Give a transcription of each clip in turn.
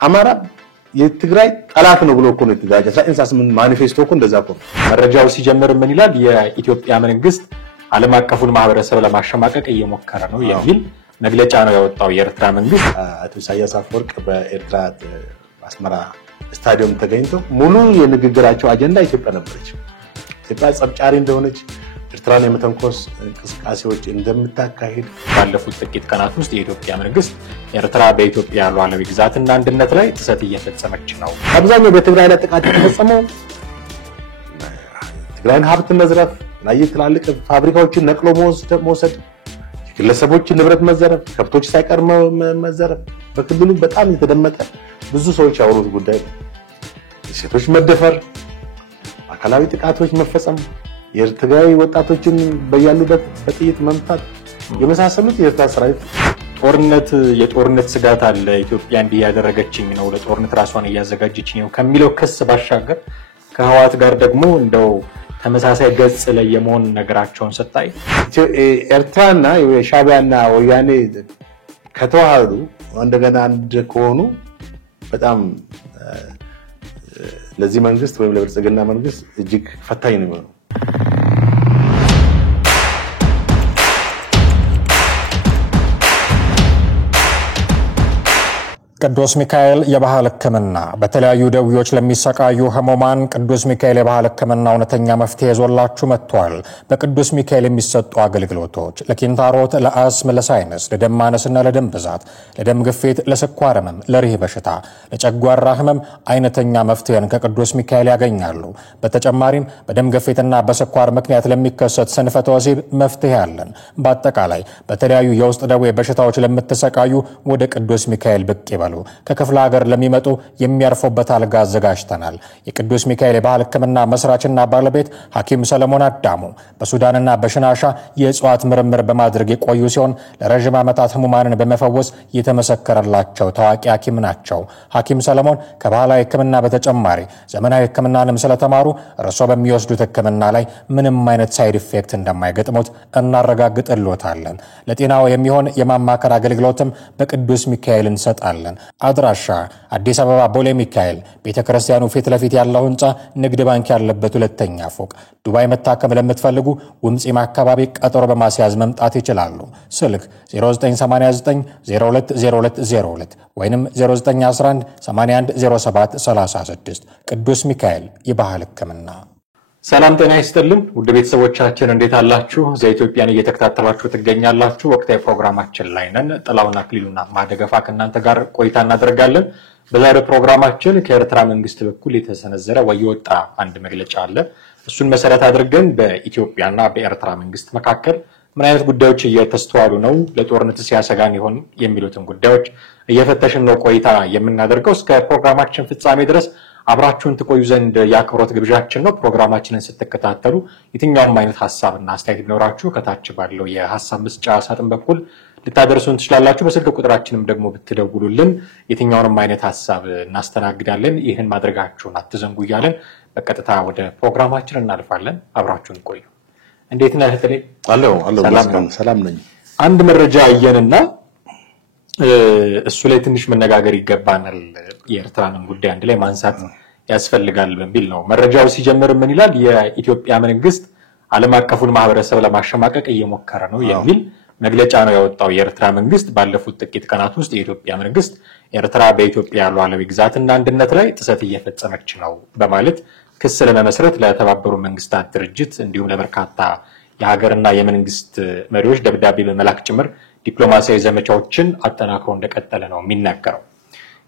አማራ የትግራይ ጠላት ነው ብሎ እኮ ነው የተደራጀ 1998 ማኒፌስቶ እኮ እንደዛ እኮ መረጃው ሲጀምር ምን ይላል የኢትዮጵያ መንግስት ዓለም አቀፉን ማህበረሰብ ለማሸማቀቅ እየሞከረ ነው የሚል መግለጫ ነው ያወጣው የኤርትራ መንግስት አቶ ኢሳያስ አፈወርቅ በኤርትራ አስመራ ስታዲየም ተገኝቶ ሙሉ የንግግራቸው አጀንዳ ኢትዮጵያ ነበረች ኢትዮጵያ ጸብጫሪ እንደሆነች ኤርትራን የመተንኮስ እንቅስቃሴዎች እንደምታካሂድ ባለፉት ጥቂት ቀናት ውስጥ የኢትዮጵያ መንግስት ኤርትራ በኢትዮጵያ ሉዓላዊ ግዛትና አንድነት ላይ ጥሰት እየፈጸመች ነው አብዛኛው በትግራይ ላይ ጥቃት የተፈጸመው ትግራይን ሀብት መዝረፍ ላይ ትላልቅ ፋብሪካዎችን ነቅሎ መውሰድ ግለሰቦችን ንብረት መዘረፍ ከብቶች ሳይቀር መዘረፍ በክልሉ በጣም የተደመጠ ብዙ ሰዎች ያወሩት ጉዳይ ሴቶች መደፈር አካላዊ ጥቃቶች መፈጸም የትግራይ ወጣቶችን በያሉበት በጥይት መምታት የመሳሰሉት የኤርትራ ሰራዊት የጦርነት ስጋት አለ ኢትዮጵያ እንዲህ ያደረገችኝ ነው ለጦርነት ራሷን እያዘጋጀችኝ ነው ከሚለው ክስ ባሻገር ከህዋት ጋር ደግሞ እንደው ተመሳሳይ ገጽ ላይ የመሆን ነገራቸውን ሰጣይ ኤርትራና የሻዕቢያና ወያኔ ከተዋሃዱ እንደገና አንድ ከሆኑ በጣም ለዚህ መንግስት ወይም ለብልጽግና መንግስት እጅግ ፈታኝ ነው የሚሆነው ቅዱስ ሚካኤል የባህል ሕክምና በተለያዩ ደውዮች ለሚሰቃዩ ህሙማን ቅዱስ ሚካኤል የባህል ሕክምና እውነተኛ መፍትሄ ይዞላችሁ መጥቷል። በቅዱስ ሚካኤል የሚሰጡ አገልግሎቶች ለኪንታሮት፣ ለአስም፣ ለሳይነስ፣ ለደም ማነስና ለደም ብዛት፣ ለደም ግፊት፣ ለስኳር ህመም፣ ለሪህ በሽታ፣ ለጨጓራ ህመም አይነተኛ መፍትሄን ከቅዱስ ሚካኤል ያገኛሉ። በተጨማሪም በደም ግፊትና በስኳር ምክንያት ለሚከሰት ስንፈተ ወሲብ መፍትሄ አለን። በአጠቃላይ በተለያዩ የውስጥ ደዌ በሽታዎች ለምትሰቃዩ ወደ ቅዱስ ሚካኤል ብቅ ይበሉ። ከክፍለ ሀገር ለሚመጡ የሚያርፉበት አልጋ አዘጋጅተናል። የቅዱስ ሚካኤል የባህል ሕክምና መስራችና ባለቤት ሐኪም ሰለሞን አዳሙ በሱዳንና በሽናሻ የእጽዋት ምርምር በማድረግ የቆዩ ሲሆን ለረጅም ዓመታት ህሙማንን በመፈወስ የተመሰከረላቸው ታዋቂ ሐኪም ናቸው። ሐኪም ሰለሞን ከባህላዊ ሕክምና በተጨማሪ ዘመናዊ ሕክምናንም ስለተማሩ እርሶ በሚወስዱት ሕክምና ላይ ምንም አይነት ሳይድ ኢፌክት እንደማይገጥሙት እናረጋግጥልዎታለን። ለጤናው የሚሆን የማማከር አገልግሎትም በቅዱስ ሚካኤል እንሰጣለን። አድራሻ አዲስ አበባ ቦሌ ሚካኤል ቤተክርስቲያኑ ፊት ለፊት ያለው ህንጻ ንግድ ባንክ ያለበት ሁለተኛ ፎቅ። ዱባይ መታከም ለምትፈልጉ ውምጺማ አካባቢ ቀጠሮ በማስያዝ መምጣት ይችላሉ። ስልክ 0989 020202 ወይንም 0911 810736 ቅዱስ ሚካኤል የባህል ሕክምና። ሰላም ጤና ይስጥልን ውድ ቤተሰቦቻችን እንዴት አላችሁ? ዘኢትዮጵያን እየተከታተላችሁ ትገኛላችሁ። ወቅታዊ ፕሮግራማችን ላይ ነን። ጥላውና ክሊሉና ማደገፋ ከእናንተ ጋር ቆይታ እናደርጋለን። በዛሬው ፕሮግራማችን ከኤርትራ መንግስት በኩል የተሰነዘረ ወይወጣ አንድ መግለጫ አለ። እሱን መሰረት አድርገን በኢትዮጵያና በኤርትራ መንግስት መካከል ምን አይነት ጉዳዮች እየተስተዋሉ ነው፣ ለጦርነት ሲያሰጋን ይሆን የሚሉትን ጉዳዮች እየፈተሽን ነው ቆይታ የምናደርገው። እስከ ፕሮግራማችን ፍጻሜ ድረስ አብራችሁን ትቆዩ ዘንድ ያክብሮት ግብዣችን ነው። ፕሮግራማችንን ስትከታተሉ የትኛውም አይነት ሐሳብና አስተያየት ቢኖራችሁ ከታች ባለው የሐሳብ መስጫ ሳጥን በኩል ልታደርሱን ትችላላችሁ። በስልክ ቁጥራችንም ደግሞ ብትደውሉልን የትኛውንም አይነት ሐሳብ እናስተናግዳለን። ይህን ማድረጋችሁን አትዘንጉ እያለን በቀጥታ ወደ ፕሮግራማችን እናልፋለን። አብራችሁን ቆዩ። እንዴት ነህ እህቴ? አለው ሰላም ነኝ። አንድ መረጃ አየንና እሱ ላይ ትንሽ መነጋገር ይገባናል። የኤርትራን ጉዳይ አንድ ላይ ማንሳት ያስፈልጋል በሚል ነው። መረጃው ሲጀምር ምን ይላል? የኢትዮጵያ መንግስት ዓለም አቀፉን ማህበረሰብ ለማሸማቀቅ እየሞከረ ነው የሚል መግለጫ ነው ያወጣው የኤርትራ መንግስት። ባለፉት ጥቂት ቀናት ውስጥ የኢትዮጵያ መንግስት ኤርትራ በኢትዮጵያ ሉዓላዊ ግዛትና አንድነት ላይ ጥሰት እየፈጸመች ነው በማለት ክስ ለመመስረት ለተባበሩት መንግስታት ድርጅት እንዲሁም ለበርካታ የሀገርና የመንግስት መሪዎች ደብዳቤ በመላክ ጭምር ዲፕሎማሲያዊ ዘመቻዎችን አጠናክሮ እንደቀጠለ ነው የሚናገረው።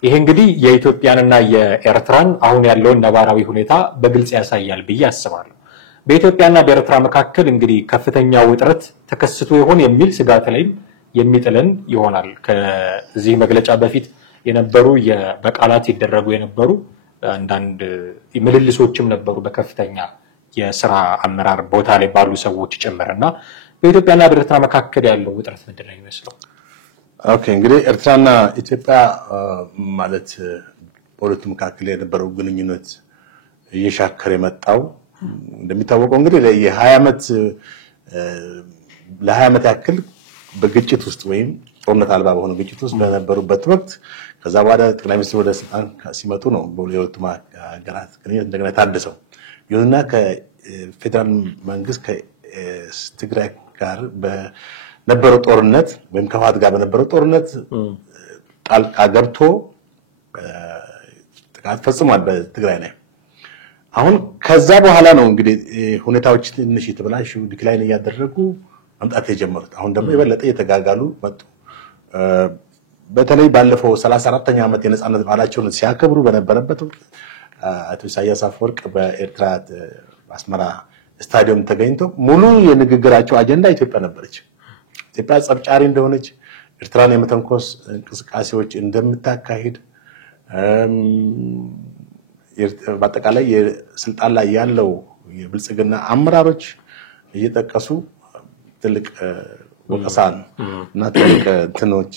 ይሄ እንግዲህ የኢትዮጵያንና የኤርትራን አሁን ያለውን ነባራዊ ሁኔታ በግልጽ ያሳያል ብዬ አስባለሁ። በኢትዮጵያና በኤርትራ መካከል እንግዲህ ከፍተኛ ውጥረት ተከስቶ ይሆን የሚል ስጋት ላይም የሚጥለን ይሆናል። ከዚህ መግለጫ በፊት የነበሩ በቃላት ይደረጉ የነበሩ አንዳንድ ምልልሶችም ነበሩ በከፍተኛ የሥራ አመራር ቦታ ላይ ባሉ ሰዎች ጭምርና በኢትዮጵያና በኤርትራ መካከል ያለው ውጥረት ምንድነው የሚመስለው? ኦኬ እንግዲህ ኤርትራና ኢትዮጵያ ማለት በሁለቱ መካከል የነበረው ግንኙነት እየሻከረ የመጣው እንደሚታወቀው እንግዲህ ለ20 ዓመት ያክል በግጭት ውስጥ ወይም ጦርነት አልባ በሆነ ግጭት ውስጥ በነበሩበት ወቅት ከዛ በኋላ ጠቅላይ ሚኒስትሩ ወደ ስልጣን ሲመጡ ነው በሁለቱም ሀገራት ግንኙነት እንደገና ታደሰው። ይሁንና ከፌደራል መንግስት ከትግራይ ጋር በነበረው ጦርነት ወይም ከህወሓት ጋር በነበረው ጦርነት ጣልቃ ገብቶ ጥቃት ፈጽሟል በትግራይ ላይ። አሁን ከዛ በኋላ ነው እንግዲህ ሁኔታዎች ትንሽ የተበላሹ ዲክላይን እያደረጉ መምጣት የጀመሩት። አሁን ደግሞ የበለጠ የተጋጋሉ መጡ። በተለይ ባለፈው 34ኛ ዓመት የነጻነት በዓላቸውን ሲያከብሩ በነበረበት አቶ ኢሳያስ አፈወርቅ በኤርትራ አስመራ ስታዲየም ተገኝተው ሙሉ የንግግራቸው አጀንዳ ኢትዮጵያ ነበረች። ኢትዮጵያ ጸብጫሪ እንደሆነች፣ ኤርትራን የመተንኮስ እንቅስቃሴዎች እንደምታካሂድ፣ በአጠቃላይ የስልጣን ላይ ያለው የብልጽግና አመራሮች እየጠቀሱ ትልቅ ወቀሳን እና ትልቅ እንትኖች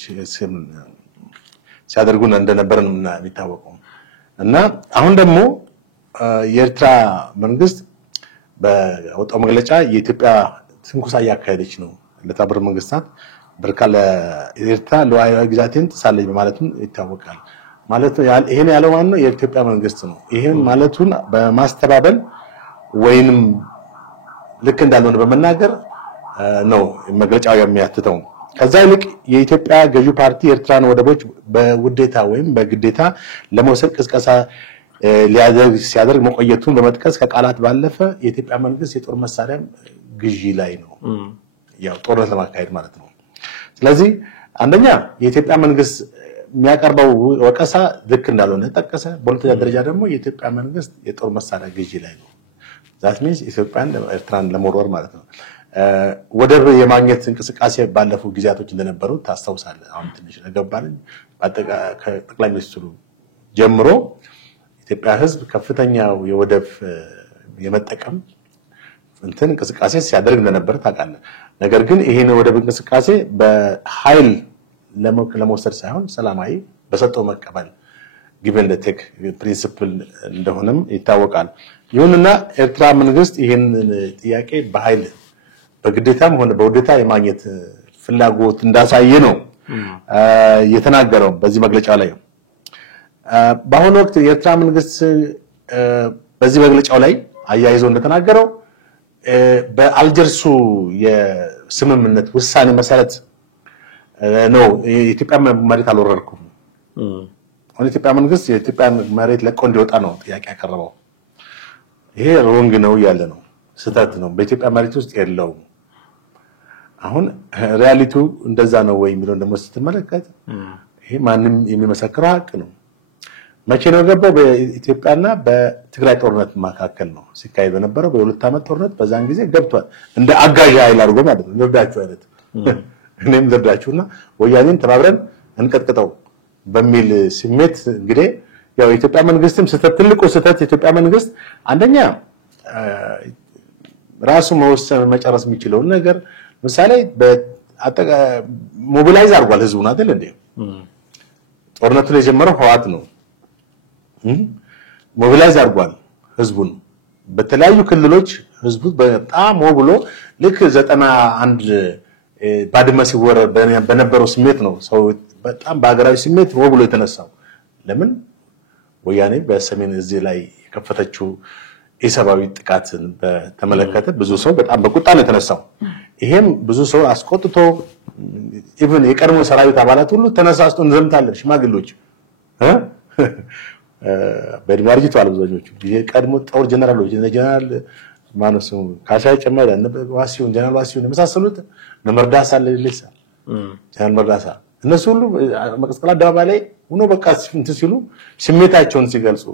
ሲያደርጉን እንደነበር ነው የሚታወቀው። እና አሁን ደግሞ የኤርትራ መንግስት በወጣው መግለጫ የኢትዮጵያ ትንኩሳ እያካሄደች ነው ለተባበሩት መንግስታት በርካታ ለኤርትራ ሉዓላዊ ግዛትን ጥሳለች በማለትም ይታወቃል። ማለት ይሄን ያለው ማን ነው? የኢትዮጵያ መንግስት ነው። ይሄን ማለቱን በማስተባበል ወይንም ልክ እንዳልሆነ በመናገር ነው መግለጫው የሚያትተው። ከዛ ይልቅ የኢትዮጵያ ገዢው ፓርቲ ኤርትራን ወደቦች በውዴታ ወይም በግዴታ ለመውሰድ ቅስቀሳ ሲያደርግ መቆየቱን በመጥቀስ ከቃላት ባለፈ የኢትዮጵያ መንግስት የጦር መሳሪያ ግዢ ላይ ነው፣ ያው ጦርነት ለማካሄድ ማለት ነው። ስለዚህ አንደኛ የኢትዮጵያ መንግስት የሚያቀርበው ወቀሳ ልክ እንዳልሆነ ተጠቀሰ። በሁለተኛ ደረጃ ደግሞ የኢትዮጵያ መንግስት የጦር መሳሪያ ግዢ ላይ ነው። ዛት ሚንስ ኢትዮጵያን ኤርትራን ለመወረር ማለት ነው። ወደብ የማግኘት እንቅስቃሴ ባለፉ ጊዜያቶች እንደነበሩ ታስታውሳለህ። አሁን ትንሽ ነገባልን ከጠቅላይ ሚኒስትሩ ጀምሮ ኢትዮጵያ ህዝብ ከፍተኛው የወደብ የመጠቀም እንቅስቃሴ ሲያደርግ እንደነበር ታውቃለህ። ነገር ግን ይሄን ወደብ እንቅስቃሴ በኃይል ለመውሰድ ሳይሆን ሰላማዊ በሰጠው መቀበል give and take ፕሪንሲፕል እንደሆነም ይታወቃል። ይሁንና ኤርትራ መንግስት ይሄን ጥያቄ በኃይል በግዴታም ሆነ በውዴታ የማግኘት ፍላጎት እንዳሳየ ነው የተናገረው በዚህ መግለጫ ላይ። በአሁኑ ወቅት የኤርትራ መንግስት በዚህ መግለጫው ላይ አያይዞ እንደተናገረው በአልጀርሱ የስምምነት ውሳኔ መሰረት ነው የኢትዮጵያ መሬት አልወረርኩም። የኢትዮጵያ መንግስት የኢትዮጵያ መሬት ለቆ እንዲወጣ ነው ጥያቄ ያቀረበው። ይሄ ሮንግ ነው ያለ ነው፣ ስህተት ነው፣ በኢትዮጵያ መሬት ውስጥ የለውም። አሁን ሪያሊቲው እንደዛ ነው ወይ የሚለው ደግሞ ስትመለከት ይሄ ማንም የሚመሰክረው ሀቅ ነው። መቼ ነው ገባው? በኢትዮጵያና በትግራይ ጦርነት መካከል ነው ሲካሄድ በነበረው በሁለት ዓመት ጦርነት በዛን ጊዜ ገብቷል። እንደ አጋዥ ኃይል አድርጎ ማለት ነው። ልርዳችሁ አይነት እኔም ልርዳችሁና ወያኔን ተባብረን እንቀጥቅጠው በሚል ስሜት እንግዲህ ያው የኢትዮጵያ መንግስትም ትልቁ ስህተት የኢትዮጵያ መንግስት አንደኛ ራሱ መወሰን መጨረስ የሚችለው ነገር ምሳሌ ሞቢላይዝ አድርጓል ህዝቡን አይደል እንዴ? ጦርነቱን የጀመረው ህወሓት ነው። ሞቢላይዝ አድርጓል ህዝቡን በተለያዩ ክልሎች ህዝቡ በጣም ብሎ ልክ 91 ባድመ ሲወረር በነበረው ስሜት ነው ሰው በጣም በአገራዊ ስሜት ብሎ የተነሳው። ለምን ወያኔ በሰሜን እዚህ ላይ የከፈተችው ኢሰባዊ ጥቃትን በተመለከተ ብዙ ሰው በጣም በቁጣ ነው የተነሳው። ይሄም ብዙ ሰው አስቆጥቶ ኢቭን የቀድሞ ሰራዊት አባላት ሁሉ ተነሳስቶ እንዘምታለን ሽማግሌዎች በእድሜ አርጅተዋል ብዙዎቹ። የቀድሞ ጦር ጀነራሎች ጀነራል ማነሱ ካሳይ ጨመረ ዋሲውን ጀነራል ዋሲውን የመሳሰሉት መርዳሳ ለሌሳ ጀነራል መርዳሳ እነሱ ሁሉ መስቀል አደባባይ ላይ ሆኖ በቃ ሲሉ ስሜታቸውን ሲገልጹ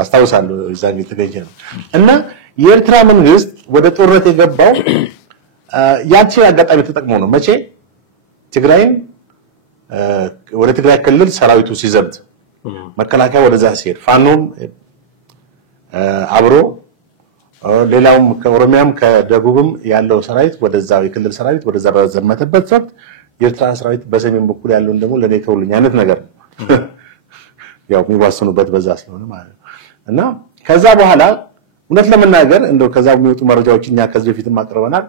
አስታውሳለሁ። እዛን የተገኘ ነው እና የኤርትራ መንግስት ወደ ጦርነት የገባው ያቺ አጋጣሚ ተጠቅሞ ነው። መቼ ትግራይን ወደ ትግራይ ክልል ሰራዊቱ ሲዘምት መከላከያ ወደዛ ሲሄድ ፋኖም አብሮ ሌላውም ከኦሮሚያም ከደቡብም ያለው ሰራዊት ወደዛ የክልል ሰራዊት ወደዛ በዘመተበት ወቅት የኤርትራ ሰራዊት በሰሜን በኩል ያለውን ደግሞ ለኔ ተውልኝ አይነት ነገር ነው ያው የሚዋሰኑበት በዛ ስለሆነ ማለት ነው። እና ከዛ በኋላ እውነት ለመናገር እንደው ከዛ የሚወጡ መረጃዎች እኛ ከዚህ በፊትም አቅርበናል።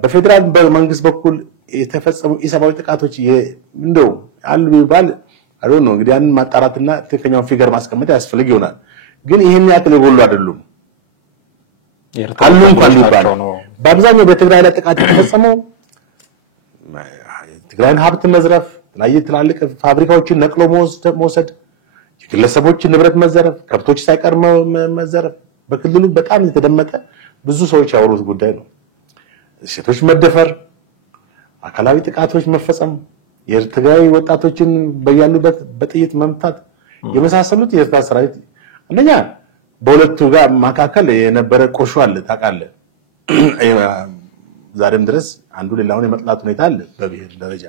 በፌደራል መንግስት በኩል የተፈጸሙ ኢሰባዊ ጥቃቶች እንደው አሉ ቢባል አይዶን ነው እንግዲህ ያንን ማጣራትና ትክክለኛውን ፊገር ማስቀመጥ ያስፈልግ ይሆናል ግን ይሄን ያክል የጎሉ አይደሉም አሉ እንኳን ይባላል በአብዛኛው በትግራይ ላይ ጥቃት የተፈጸመው ትግራይን ሀብት መዝረፍ ላይ ትላልቅ ፋብሪካዎችን ነቅሎ መውሰድ የግለሰቦችን ንብረት መዘረፍ ከብቶች ሳይቀር መዘረፍ በክልሉ በጣም የተደመጠ ብዙ ሰዎች ያወሩት ጉዳይ ነው ሴቶች መደፈር አካላዊ ጥቃቶች መፈጸም የትግራይ ወጣቶችን በያሉበት በጥይት መምታት የመሳሰሉት የኤርትራ ሰራዊት አንደኛ በሁለቱ ጋር መካከል የነበረ ቆሾ አለ ታውቃለህ ዛሬም ድረስ አንዱ ሌላውን የመጥላት ሁኔታ አለ በብሔር ደረጃ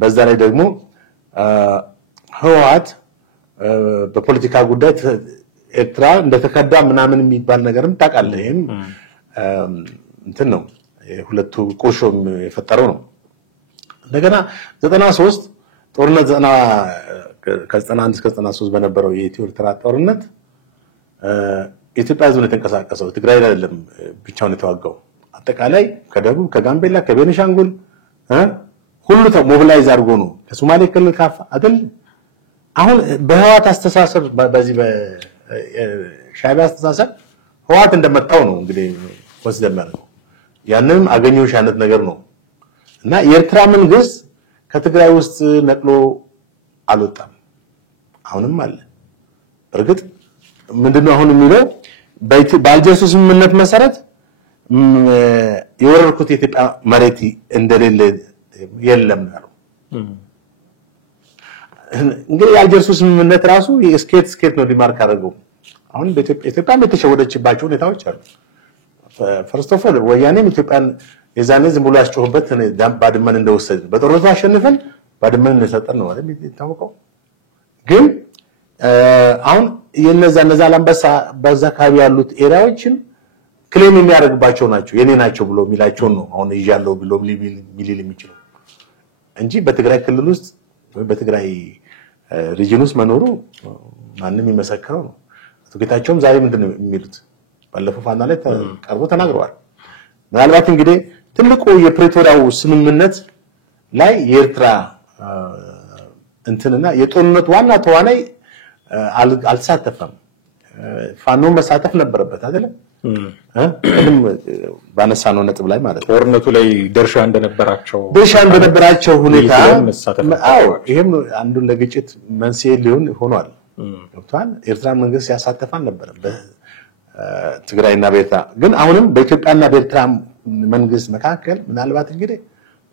በዛ ላይ ደግሞ ህወሓት በፖለቲካ ጉዳይ ኤርትራ እንደተከዳ ምናምን የሚባል ነገርም ታውቃለህ ይሄም እንትን ነው ሁለቱ ቆሾም የፈጠረው ነው እንደገና 93 ጦርነት ከ91 እስከ 93 በነበረው የኢትዮ-ኤርትራ ጦርነት ኢትዮጵያ ዞን የተንቀሳቀሰው ትግራይ ላይ አይደለም ብቻውን የተዋጋው አጠቃላይ ከደቡብ ከጋምቤላ ከቤኒሻንጉል ሁሉ ሞቢላይዝ አድርጎ ነው ከሶማሌ ክልል ካፋ አይደል አሁን በህወሓት አስተሳሰብ በዚህ በሻዕቢያ አስተሳሰብ ህወሓት እንደመጣው ነው እንግዲህ ወስደማለው ያንንም አገኘው ሻነት ነገር ነው እና የኤርትራ መንግስት ከትግራይ ውስጥ ነቅሎ አልወጣም አሁንም አለ እርግጥ ምንድነው አሁን የሚለው በአልጀርሱ ስምምነት መሰረት የወረርኩት የኢትዮጵያ መሬት እንደሌለ የለም ነው እንግዲህ የአልጀርሱ ስምምነት ራሱ ስኬት ነው ዲማርክ አደረገው አሁን በኢትዮጵያ የተሸወደችባቸው ሁኔታዎች አሉ ፈርስት ኦፍ ኦል ወያኔም ኢትዮጵያን የዛኔ ዝም ብሎ ያስጮህበት ባድመን እንደወሰደ በጦርነቱ አሸንፈን ባድመን እንደሰጠን ነው አይደል የታወቀው ግን አሁን የነዛ ላምበሳ በዛ አካባቢ ያሉት ኤሪያዎችን ክሌም የሚያደርግባቸው ናቸው የኔ ናቸው ብሎ የሚላቸው ነው አሁን ይያለው ብሎ ሚሊል የሚችለው እንጂ በትግራይ ክልል ውስጥ ወይ በትግራይ ሪጅን ውስጥ መኖሩ ማንንም ይመሰክረው ነው ጌታቸውም ዛሬ ምንድነው የሚሉት ባለፈው ፋና ላይ ቀርቦ ተናግረዋል ምናልባት እንግዲህ ትልቁ የፕሪቶሪያው ስምምነት ላይ የኤርትራ እንትንና የጦርነት ዋና ተዋናይ አልተሳተፈም ፋኖ መሳተፍ ነበረበት አይደል እንም ባነሳነው ነጥብ ላይ ማለት ጦርነቱ ላይ ድርሻ እንደነበራቸው ሁኔታ አዎ ይሄም አንዱ ለግጭት መንስኤ ሊሆን ሆኗል ገብቷል ኤርትራ መንግስት ያሳተፋል ነበር በትግራይና በኤርትራ ግን አሁንም በኢትዮጵያና በኤርትራ መንግስት መካከል ምናልባት እንግዲህ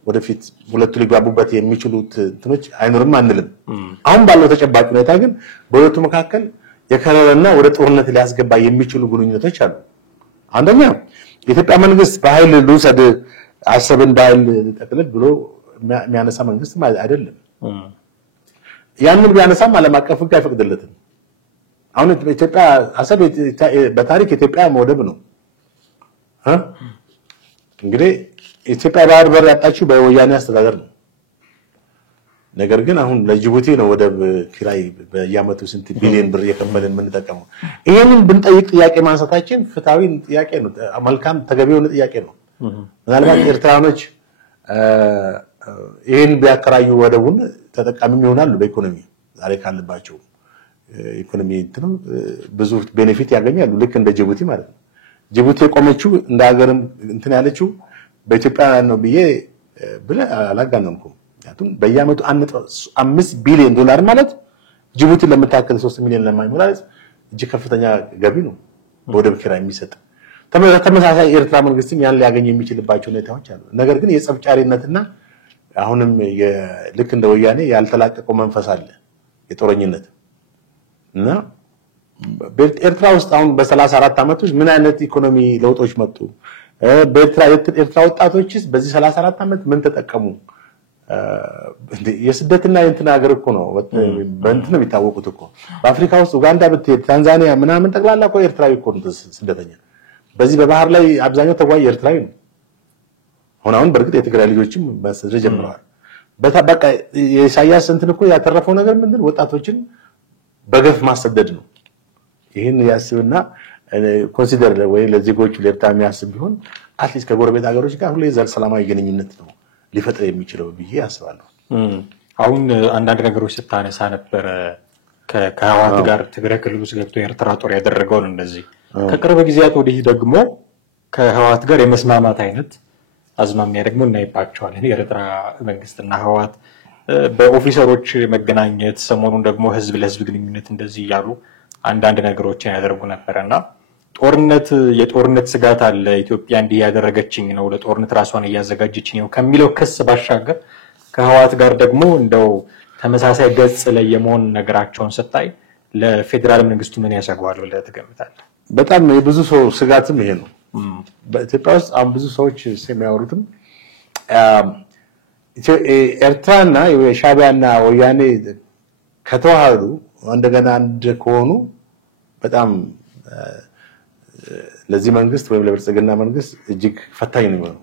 ወደፊት ሁለቱ ሊጓቡበት የሚችሉት እንትኖች አይኖርም አንልም አሁን ባለው ተጨባጭ ሁኔታ ግን በሁለቱ መካከል የከረረና ወደ ጦርነት ሊያስገባ የሚችሉ ግንኙነቶች አሉ አንደኛ የኢትዮጵያ መንግስት በኃይል ልውሰድ አሰብን በኃይል ተጠቅልል ብሎ የሚያነሳ መንግስት አይደለም ያንን ቢያነሳም ዓለም አቀፍ ህግ አይፈቅድለትም አሁን ኢትዮጵያ አሰብ በታሪክ ኢትዮጵያ ወደብ ነው እንግዲህ ኢትዮጵያ ባህር በር ያጣችው በወያኔ አስተዳደር ነው ነገር ግን አሁን ለጅቡቲ ነው ወደብ ኪራይ በያመቱ ስንት ቢሊዮን ብር የከፈለን ምን ተጠቀመው ይሄንን ብንጠይቅ ጥያቄ ማንሳታችን ፍታዊ ጥያቄ ነው መልካም ተገቢው ጥያቄ ነው ምናልባት ኤርትራኖች ይሄን ቢያከራዩ ወደቡን ተጠቃሚ ይሆናሉ በኢኮኖሚ ዛሬ ካለባቸው ኢኮኖሚ እንትኑ ብዙ ቤኔፊት ያገኛሉ ልክ እንደ ጅቡቲ ማለት ነው ጅቡቲ የቆመችው እንደ ሀገርም እንትን ያለችው በኢትዮጵያ ነው ብዬ ብለ አላጋነንኩም ያቱን በየአመቱ 5 ቢሊዮን ዶላር ማለት ጅቡቲ ለምታከለ 3 ሚሊዮን ለማይሞላ እጅ ከፍተኛ ገቢ ነው በወደብ ኪራይ የሚሰጥ ተመሳሳይ ኤርትራ መንግስትም ያን ሊያገኝ የሚችልባቸው ሁኔታዎች አሉ ነገር ግን የጸብጫሪነትና አሁንም ልክ እንደ ወያኔ ያልተላቀቀው መንፈስ አለ የጦረኝነት እና በኤርትራ ውስጥ አሁን በ34 አመት ውስጥ ምን አይነት ኢኮኖሚ ለውጦች መጡ በኤርትራ ወጣቶችስ በዚህ 34 አመት ምን ተጠቀሙ የስደትና የእንትና ሀገር እኮ ነው በእንትን ነው የሚታወቁት እኮ በአፍሪካ ውስጥ ኡጋንዳ ብትሄድ ታንዛኒያ ምናምን ጠቅላላ እኮ ኤርትራዊ እኮ ነው ስደተኛ በዚህ በባህር ላይ አብዛኛው ተጓዥ ኤርትራዊ ነው አሁን በርግጥ የትግራይ ልጆችም በስደት ጀምረዋል በቃ የኢሳያስ እንትን እኮ ያተረፈው ነገር ምንድን ወጣቶችን በገፍ ማሰደድ ነው ይሄን ያስብና ኮንሲደር ወይ ለዜጎቹ ለኤርትራ የሚያስብ ቢሆን አትሊስት ከጎረቤት ሀገሮች ጋር ሁሉ የዘር ሰላማዊ ግንኙነት ነው ሊፈጥር የሚችለው ብዬ አስባለሁ አሁን አንዳንድ ነገሮች ስታነሳ ነበር ከህወሓት ጋር ትግራይ ክልል ውስጥ ገብቶ የኤርትራ ጦር ያደረገውን እንደዚህ ከቅርብ ጊዜያት ወዲህ ደግሞ ከህወሓት ጋር የመስማማት አይነት አዝማሚያ ደግሞ እናይባቸዋለን። የኤርትራ መንግስትና ህወሓት በኦፊሰሮች መገናኘት ሰሞኑን ደግሞ ህዝብ ለህዝብ ግንኙነት እንደዚህ ያሉ አንዳንድ ነገሮችን ያደርጉ ነበርና የጦርነት ስጋት አለ፣ ኢትዮጵያ እንዲህ ያደረገችኝ ነው፣ ለጦርነት ራሷን እያዘጋጀችኝ ነው ከሚለው ክስ ባሻገር ከህወሓት ጋር ደግሞ እንደው ተመሳሳይ ገጽ ላይ የመሆን ነገራቸውን ስታይ ለፌደራል መንግስቱ ምን ያሰጋዋል ብለህ ትገምታለህ? በጣም የብዙ ሰው ስጋትም ይሄ ነው። በኢትዮጵያ ውስጥ አሁን ብዙ ሰዎች የሚያወሩትም ኤርትራና የሻዕቢያና ወያኔ ከተዋሃዱ እንደገና አንድ ከሆኑ በጣም ለዚህ መንግስት ወይም ለብልጽግና መንግስት እጅግ ፈታኝ ነው የሚሆነው።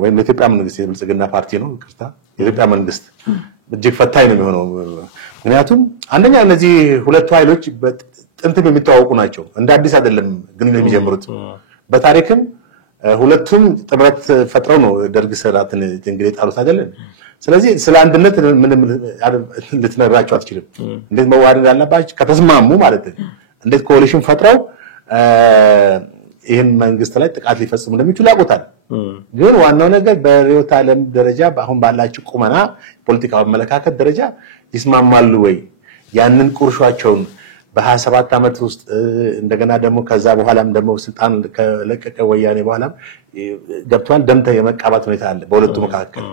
ወይም ለኢትዮጵያ መንግስት የብልጽግና ፓርቲ ነው ይቅርታ፣ የኢትዮጵያ መንግስት እጅግ ፈታኝ ነው የሚሆነው። ምክንያቱም አንደኛ እነዚህ ሁለቱ ኃይሎች ጥንትም የሚተዋወቁ ናቸው። እንደ አዲስ አይደለም ግንኙነት የሚጀምሩት። በታሪክም ሁለቱም ጥምረት ፈጥረው ነው ደርግ ስርዓትን እንግዲህ ጣሉት አይደለም። ስለዚህ ስለ አንድነት ምንም ልትነግራቸው አትችልም። እንዴት መዋሃድ አለባቸው ከተስማሙ ማለት ነው። እንዴት ኮalition ፈጥረው ይሄን መንግስት ላይ ጥቃት ሊፈጽሙ እንደሚችሉ ያውቁታል። ግን ዋናው ነገር በሪዮት ዓለም ደረጃ አሁን ባላችሁ ቁመና ፖለቲካዊ አመለካከት ደረጃ ይስማማሉ ወይ? ያንን ቁርሻቸውን በ27 ዓመት ውስጥ እንደገና ደግሞ ከዛ በኋላም ደግሞ ስልጣን ከለቀቀ ወያኔ በኋላም ገብቷል ደምተ የመቃባት ሁኔታ አለ በሁለቱ መካከል።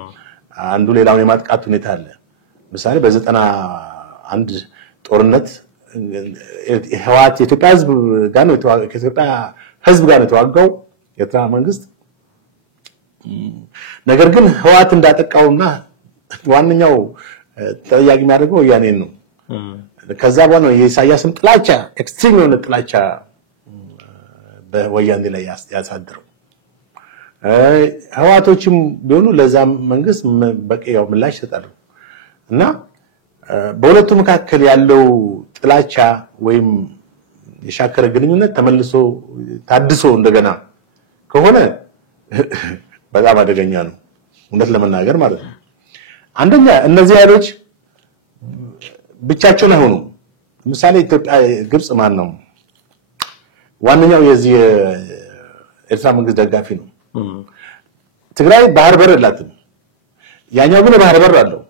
አንዱ ሌላውን የማጥቃት ሁኔታ አለ። ምሳሌ በ91 ጦርነት ህወሓት የኢትዮጵያ ህዝብ ጋር ነው ከኢትዮጵያ ህዝብ ጋር የተዋጋው የኤርትራ መንግስት። ነገር ግን ህወሓት እንዳጠቃውና ዋንኛው ተጠያቂ የሚያደርገው ወያኔን ነው። ከዛ በኋላ የኢሳያስም ጥላቻ ኤክስትሪም የሆነ ጥላቻ በወያኔ ላይ ያሳደረው ህወሓቶችም ቢሆኑ ለዛ መንግስት በቀያው ምላሽ ይሰጣሉ እና በሁለቱ መካከል ያለው ጥላቻ ወይም የሻከረ ግንኙነት ተመልሶ ታድሶ እንደገና ከሆነ በጣም አደገኛ ነው እውነት ለመናገር ማለት ነው። አንደኛ እነዚህ ኃይሎች ብቻቸውን አይሆኑም። ለምሳሌ ኢትዮጵያ ግብጽ ማን ነው ዋነኛው የዚህ ኤርትራ መንግስት ደጋፊ ነው። ትግራይ ባህር በር የላትም፣ ያኛው ግን ባህር በር አለው።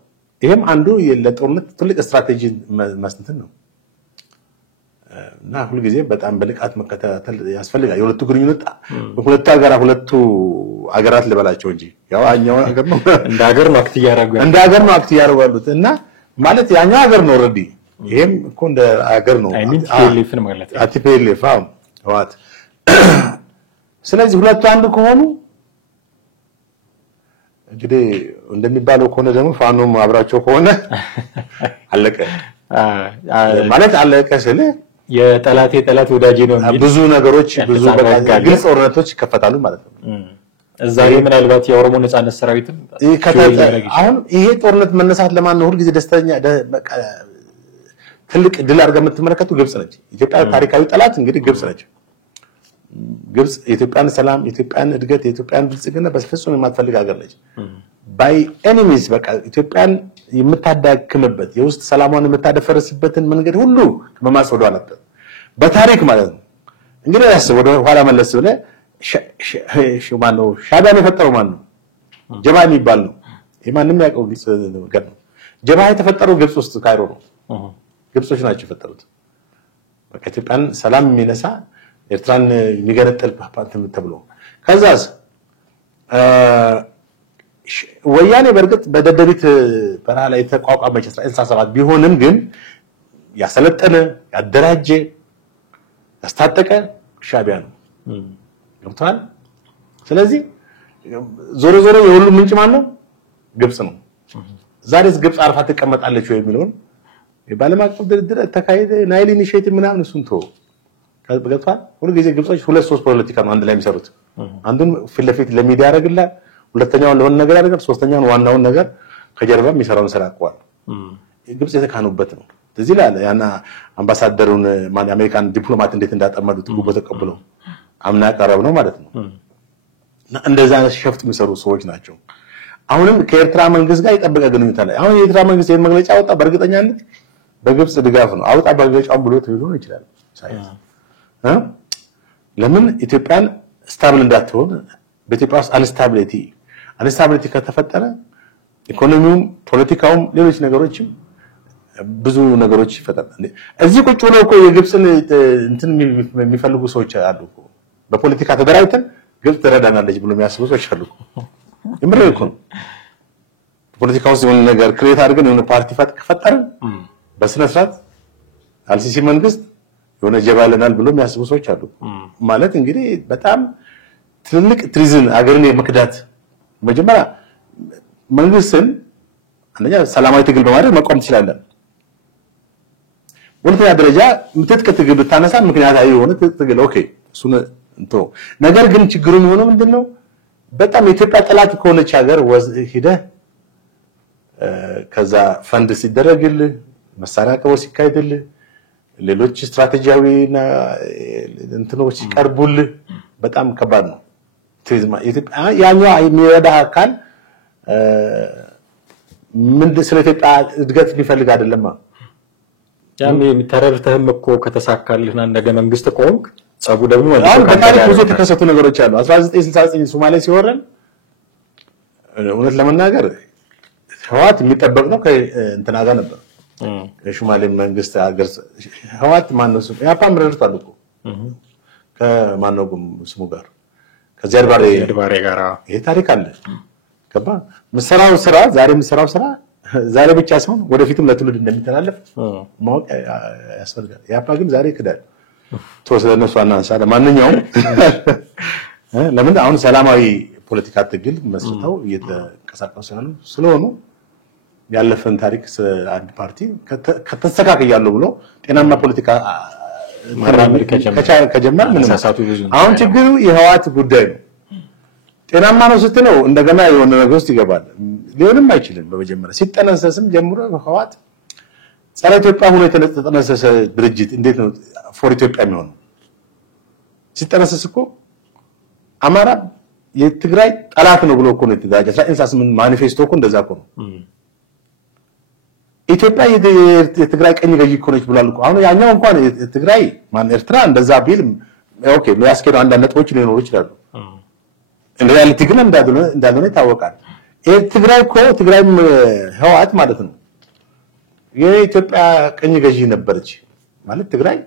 ይሄም አንዱ ለጦርነት ትልቅ ስትራቴጂ ማስተንተን ነው እና ሁሉ ጊዜ በጣም በልቃት መከታተል ያስፈልጋል። የሁለቱ ግንኙነት ሁለቱ አገራት ልበላቸው እንጂ ያው አኛው አገር ነው እንደ ሀገር ነው አክት ያደርጋሉት እና ማለት ያኛው ሀገር ነው ኦሬዲ ይሄም እኮ እንደ ሀገር ነው ቲፒኤልኤፍን ማለት ነው ቲፒኤልኤፍ ህወሓት። ስለዚህ ሁለቱ አንድ ከሆኑ እንግዲህ እንደሚባለው ከሆነ ደግሞ ፋኖም አብራቸው ከሆነ አለቀ ማለት አለቀ ስለ የጠላት ወዳጅ ነው የሚል ብዙ ነገሮች ብዙ ግልጽ ጦርነቶች ይከፈታሉ ማለት ነው። እዛ ምናልባት የኦሮሞ ነጻነት ሰራዊትም አሁን ይሄ ጦርነት መነሳት ለማን ነው ሁሉ ጊዜ ደስተኛ በቃ ትልቅ ድል አድርጋ የምትመለከቱ ግብጽ ነች። ኢትዮጵያ ታሪካዊ ጠላት እንግዲህ ግብጽ ነች። ግብጽ የኢትዮጵያን ሰላም፣ የኢትዮጵያን እድገት፣ የኢትዮጵያን ብልጽግና በፍጹም የማትፈልግ ሀገር ነች። ባይ ኤኒሚስ በቃ ኢትዮጵያን የምታዳክምበት የውስጥ ሰላሟን የምታደፈርስበትን መንገድ ሁሉ በማስወዷ ነበር በታሪክ ማለት ነው። እንግዲህ ያስብ ወደ ኋላ መለስ ብለ ማነው ሻዕቢያን የፈጠረው ማን ነው? ጀብሃ የሚባል ነው። የማንም ያውቀው ግልጽ ነገር ነው። ጀብሃ የተፈጠረው ግብጽ ውስጥ ካይሮ ነው። ግብጾች ናቸው የፈጠሩት። በቃ ኢትዮጵያን ሰላም የሚነሳ ኤርትራን የሚገነጠል ፓፓንት ተብሎ ከዛስ ወያኔ በርግጥ በደደቢት በረሃ ላይ ተቋቋመች 1967 ቢሆንም ግን ያሰለጠነ ያደራጀ ያስታጠቀ ሻዕቢያ ነው። ገብቷል። ስለዚህ ዞሮ የሁሉ ምንጭ ማን ነው? ግብጽ ነው። ዛሬስ ግብጽ አርፋ ተቀመጣለች ወይ የሚለውን የባለም አቀፍ ድርድር ተካሄደ ናይል ኢኒሺዬቲቭ ምናምን እሱን ተው ገብቷል። ሁሉ ጊዜ ግብጾች ሁለት ሶስት ፖለቲካ ነው አንድ ላይ የሚሰሩት። አንዱን ፊት ለፊት ለሚዲያ ያደርግላል፣ ሁለተኛውን ለሆነ ነገር ያደርጋል፣ ሶስተኛውን ዋናውን ነገር ከጀርባ የሚሰራውን ስራ አቋል ግብጽ የተካኑበት ነው። እዚህ ላይ ያና አምባሳደሩን ማን የአሜሪካን ዲፕሎማት እንዴት እንዳጠመዱት ጉቦ ተቀብለው አምና ቀረብ ነው ማለት ነው። እና እንደዛ ሸፍጥ የሚሰሩ ሰዎች ናቸው። አሁንም ከኤርትራ መንግስት ጋር የጠበቀ ግንኙነት አለ። አሁን የኤርትራ መንግስት ይሄን መግለጫ አወጣ በእርግጠኛነት በግብጽ ድጋፍ ነው አውጣ መግለጫውን ብሎት ሊሆን ይችላል ሳይንስ ለምን ኢትዮጵያን ስታብል እንዳትሆን በኢትዮጵያ ውስጥ አንስታቢሊቲ ከተፈጠረ ኢኮኖሚውም ፖለቲካውም ሌሎች ነገሮችም ብዙ ነገሮች ይፈጠራል። እዚህ ቁጭ ብለው እኮ የግብጽን እንትን የሚፈልጉ ሰዎች አሉ እኮ በፖለቲካ ተደራጅተን ግብጽ ትረዳናለች ብሎ የሚያስቡ ሰዎች አሉ እኮ የምሬን እኮ ነው። ፖለቲካው ሲሆን ነገር ክሬት አድርገን የሆነ ፓርቲ ከፈጠርን በስነ ስርዓት አልሲሲ መንግስት የሆነ ጀባለናል ብሎ የሚያስቡ ሰዎች አሉ ማለት እንግዲህ በጣም ትልቅ ትሪዝን አገርን የመክዳት መጀመሪያ መንግስትን አንደኛ ሰላማዊ ትግል በማድረግ መቆም ትችላለን። ሁለተኛ ደረጃ ምትጥቅ ትግል ብታነሳ ምክንያታዊ የሆነ ትግል ኦኬ እሱን እንቶ ነገር ግን ችግሩ የሚሆነው ምንድነው በጣም የኢትዮጵያ ጠላት ከሆነች ሀገር ሄደ ከዛ ፈንድ ሲደረግል መሳሪያ ቀበው ሲካሄድል ሌሎች ስትራቴጂያዊና እንትኖች ሲቀርቡል በጣም ከባድ ነው። ትሪዝማ ኢትዮጵያ ያኛው የሚረዳ አካል ምን ስለ ኢትዮጵያ እድገት ሊፈልግ አይደለም። ያም የሚተረርተህም እኮ ከተሳካልህና ነገ መንግስት ቆንክ ጸቡ ደግሞ አሁን በታሪክ ብዙ የተከሰቱ ነገሮች አሉ። 1969 ሶማሌ ሲወረን እውነት ለመናገር ህዋት የሚጠበቅ ነው ከእንትና ጋር ነበር ከሶማሌ መንግስት ሀገር ህዋት ማነው ያፓም ረድቷል እኮ ከማነው ስሙ ጋር ከዚያድ ባሬ ጋር ይሄ ታሪክ አለ። ከባ መስራው ስራ ዛሬ ብቻ ሳይሆን ወደፊትም ለትውልድ እንደሚተላለፍ ማወቅ ያስፈልጋል። ያፓ ግን ዛሬ ክዳል ተወሰነሱ አናንሳ ለማንኛውም ለምን አሁን ሰላማዊ ፖለቲካ ትግል መስርተው እየተንቀሳቀሱ ያሉ ስለሆኑ ያለፈን ታሪክ አንድ ፓርቲ ከተስተካከለ ብሎ ጤናማ ፖለቲካ ማራመድ ከጀመረ ምን አሁን ችግሩ የህዋት ጉዳይ ነው። ጤናማ ነው ስትለው እንደገና የሆነ ነገር ውስጥ ይገባል። ሊሆንም አይችልም። በመጀመሪያ ሲጠነሰስም ጀምሮ ህዋት ጸረ ኢትዮጵያ ሆኖ የተጠነሰሰ ድርጅት እንዴት ነው ፎር ኢትዮጵያ የሚሆነው? ሲጠነሰስ እኮ አማራ የትግራይ ጠላት ነው ብሎ እኮ ነው የተደራጀ 1968 ማኒፌስቶ እኮ እንደዛ እኮ ነው። ኢትዮጵያ የትግራይ ቀኝ ገዢ እኮ ነች ብሏል እኮ። አሁን ያኛው እንኳን ትግራይ ማን ኤርትራ እንደዛ ቢል ኦኬ ለያስከው አንድ ነጥቦች ሊኖሩ ይችላሉ። እንደ ሪያሊቲ ግን እንዳልሆነ ይታወቃል። ትግራይ እኮ ትግራይም ህዋት ማለት ነው የኢትዮጵያ ቀኝ ገዢ ነበረች ማለት ትግራይ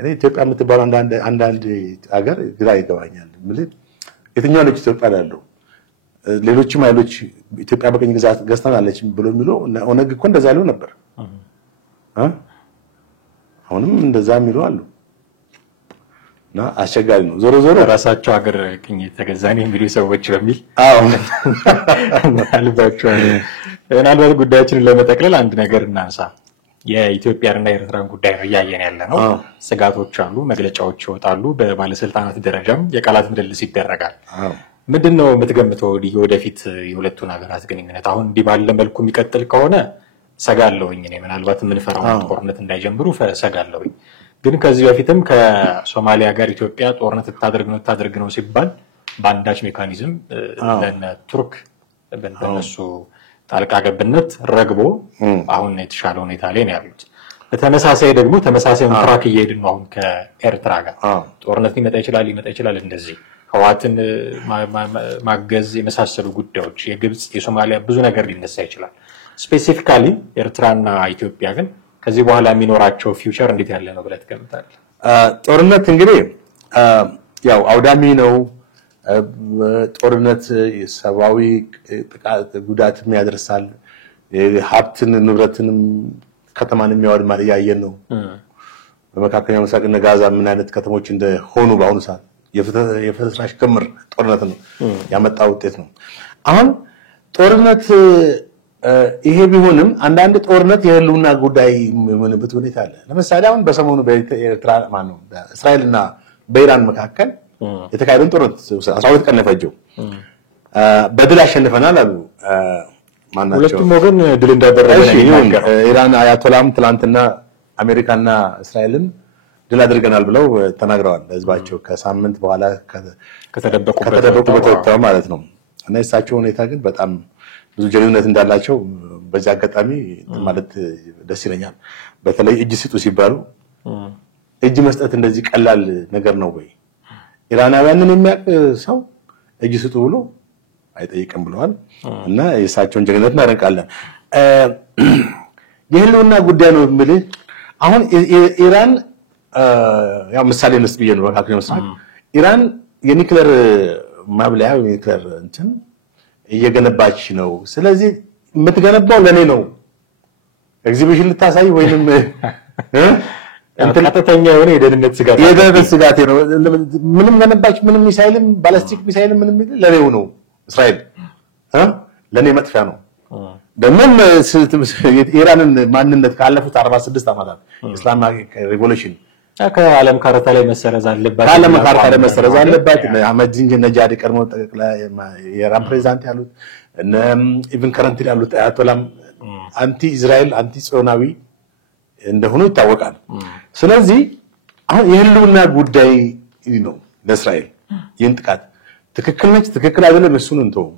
እኔ ኢትዮጵያ የምትባለው አንዳንድ ሀገር ግራ ይገባኛል። ማለት የትኛው ነች ኢትዮጵያ ያለው ሌሎችም ኃይሎች ኢትዮጵያ በቀኝ ግዛት ገዝታናለች ብሎ የሚለው ኦነግ እኮ እንደዛ ያለው ነበር። አሁንም እንደዛ የሚለው አሉ እና አስቸጋሪ ነው። ዞሮ ራሳቸው ሀገር ቅኝ ተገዛኔ የሚሉ ሰዎች በሚል ምናልባት ጉዳያችንን ለመጠቅለል አንድ ነገር እናንሳ። የኢትዮጵያና የኤርትራን ጉዳይ ነው እያየን ያለ ነው። ስጋቶች አሉ፣ መግለጫዎች ይወጣሉ፣ በባለስልጣናት ደረጃም የቃላት ምልልስ ይደረጋል። ምንድነው የምትገምተው ወደፊት የሁለቱን ሀገራት ግንኙነት አሁን እንዲህ ባለ መልኩ የሚቀጥል ከሆነ ሰጋለሁኝ እኔ ምናልባት የምንፈራው ጦርነት እንዳይጀምሩ ሰጋለሁኝ። ግን ከዚህ በፊትም ከሶማሊያ ጋር ኢትዮጵያ ጦርነት ታደርግ ነው ሲባል በአንዳች ሜካኒዝም ለነ ቱርክ በእነሱ ጣልቃ ገብነት ረግቦ አሁን የተሻለ ሁኔታ ላይ ነው ያሉት። በተመሳሳይ ደግሞ ተመሳሳይ ትራክ እየሄድን ነው አሁን ከኤርትራ ጋር ጦርነት ሊመጣ ይችላል እንደዚህ ህዋትን ማገዝ የመሳሰሉ ጉዳዮች የግብጽ የሶማሊያ ብዙ ነገር ሊነሳ ይችላል። ስፔሲፊካሊ ኤርትራና ኢትዮጵያ ግን ከዚህ በኋላ የሚኖራቸው ፊውቸር እንዴት ያለ ነው ብለህ ትገምታለህ? ጦርነት እንግዲህ ያው አውዳሚ ነው። ጦርነት የሰብአዊ ጥቃት ጉዳትም ያደርሳል። ሀብትን ንብረትንም ከተማን የሚያወድማል እያየን ነው። በመካከለኛው ምስራቅ እነ ጋዛ ምን አይነት ከተሞች እንደሆኑ በአሁኑ ሰዓት የፍርስራሽ ክምር ጦርነት ነው ያመጣው ውጤት ነው። አሁን ጦርነት ይሄ ቢሆንም አንዳንድ ጦርነት የህልውና ጉዳይ የሆነበት ሁኔታ አለ። ለምሳሌ አሁን በሰሞኑ በኤርትራ ማነው በእስራኤልና በኢራን መካከል የተካሄደውን ጦርነት 12 ቀን ፈጀው በድል አሸንፈናል አሉ ማናቸው ሁለቱም ወገን ድል እንዳደረገ ነው። ኢራን አያቶላም ትላንትና አሜሪካና እስራኤልን ድል አድርገናል ብለው ተናግረዋል። ህዝባቸው ከሳምንት በኋላ ከተደበቁበት ማለት ነው። እና የሳቸው ሁኔታ ግን በጣም ብዙ ጀግንነት እንዳላቸው በዛ አጋጣሚ ማለት ደስ ይለኛል። በተለይ እጅ ስጡ ሲባሉ እጅ መስጠት እንደዚህ ቀላል ነገር ነው ወይ? ኢራናውያንን የሚያውቅ ሰው እጅ ስጡ ብሎ አይጠይቅም ብለዋል። እና የሳቸውን ጀግንነት እናደንቃለን። የህልውና ጉዳይ ነው የምልህ። አሁን ኢራን ያው ምሳሌ መስብዬ ነው በካክለ መስራት ኢራን የኒክለር ማብለያ የኒክለር እንትን እየገነባች ነው። ስለዚህ የምትገነባው ለኔ ነው ኤግዚቢሽን ልታሳይ ወይንም ቀጥተኛ የሆነ የደህንነት ስጋት ነው። ምንም ገነባች ምንም ሚሳኤልም ባላስቲክ ሚሳኤልም ምንም ለኔው ነው እስራኤል ለኔ መጥፊያ ነው። ደሞም የኢራንን ማንነት ካለፉት 46 አመታት ኢስላሚክ ሪቮሉሽን ከዓለም ካርታ ላይ መሰረዝ አለባት ከዓለም ካርታ ላይ መሰረዝ አለባት። አህመዲን ነጃድ ቀድሞ ጠቅላይ የኢራን ፕሬዝዳንት ያሉት እና ኢቭን ከረንት ያሉት አያቶላም አንቲ እስራኤል አንቲ ጽዮናዊ እንደሆኑ ይታወቃል። ስለዚህ አሁን የህልውና ጉዳይ ነው ለእስራኤል ይህን ጥቃት ትክክል ነች ትክክል አይደለም እሱን እንተው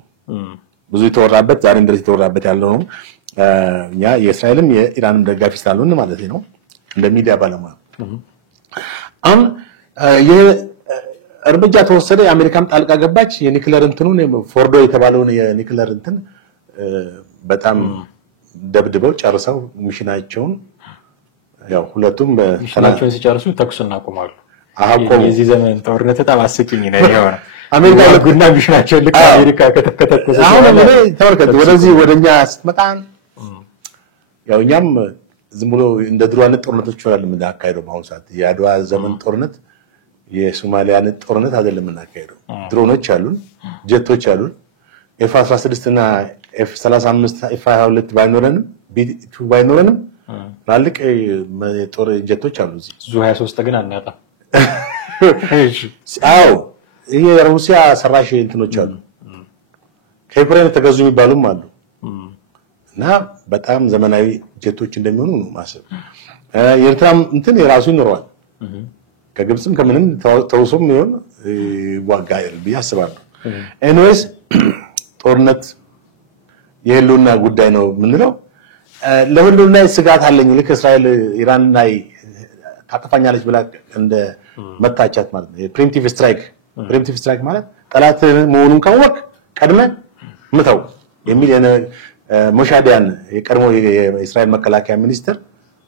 ብዙ የተወራበት ዛሬም ድረስ የተወራበት ያለው ነው። እኛ የእስራኤልም የኢራንም ደጋፊ ስላልሆነ ማለት ነው እንደ ሚዲያ ባለሙያ እርምጃ ተወሰደ። የአሜሪካም ጣልቃ ገባች። የኒክለር እንትኑን ፎርዶ የተባለውን የኒክለር እንትን በጣም ደብድበው ጨርሰው ሚሽናቸውን ያው ሁለቱም ሚሽናቸውን ሲጨርሱ ተኩስና ቆማሉ። የዚህ ዘመን ጦርነት በጣም አስቂኝ ነው ይሆነ አሜሪካ ጉና ሚሽናቸውን ልክ አሜሪካ ከተከተከሰ አሁን ተመልከቱ ወደዚህ ወደኛ ስትመጣን ያው እኛም ዝም ብሎ እንደ ድሮአነት ጦርነቶች ይችላል ምን አካሄደው በአሁኑ ሰዓት የአድዋ ዘመን ጦርነት የሶማሊያን ጦርነት አይደለም እናካሄደው። ድሮኖች አሉን ጀቶች አሉን F16 እና F35 F22 ባይኖረንም B2 ባይኖረንም ባልቅ ጦር ጀቶች አሉ እዚህ ዙ23 ግን አናጣ አዎ ይሄ ሩሲያ ሰራሽ እንትኖች አሉ ከዩክሬን ተገዙ የሚባሉም አሉ እና በጣም ዘመናዊ ጀቶች እንደሚሆኑ ነው ማሰብ። የኤርትራም እንትን የራሱ ይኖራል ከግብጽም ከምንም ተውሶም ይሆን ዋጋይል ቢያስባሉ ኤኒዌይስ ጦርነት የህልውና ጉዳይ ነው ምንለው ለሁሉና ስጋት አለኝ ልክ እስራኤል ኢራን ላይ ታጠፋኛለች ብላ እንደ መታቻት ማለት ነው። ፕሪሚቲቭ ስትራይክ ማለት ጠላት መሆኑን ካወቅ ቀድመ ምተው የሚል ሞሻዲያን የቀድሞ የእስራኤል መከላከያ ሚኒስትር